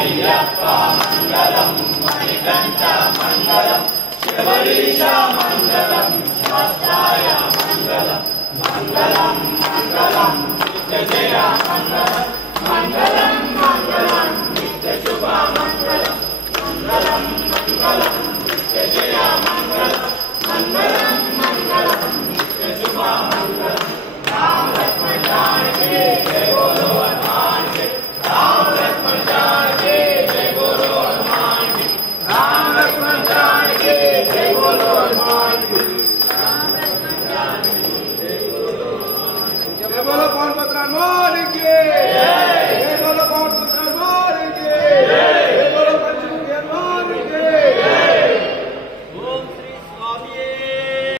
अय्यप्पा मंगलम मणिकंठा मंगलम शिवरीशा मंगलम शास्त्राय मंगलम मंगलम मंगलम नित्यजया मंगलम मंगलम मंगलम नित्यशुभा मंगलम मंगलम मंगलम नित्यजया मंगलम मंगलम मंगलम नित्यशुभा मंगलम राम लक्ष्मण जानकी जय बोलो हनुमान जी राम लक्ष्मण जानकी जय बोलो हनुमान जी राम लक्ष्मण जानकी जय बोलो हनुमान जी राम लक्ष्मण जानकी जय बोलो हनुमान जी जय बोलो पवन पुत्र हनुमान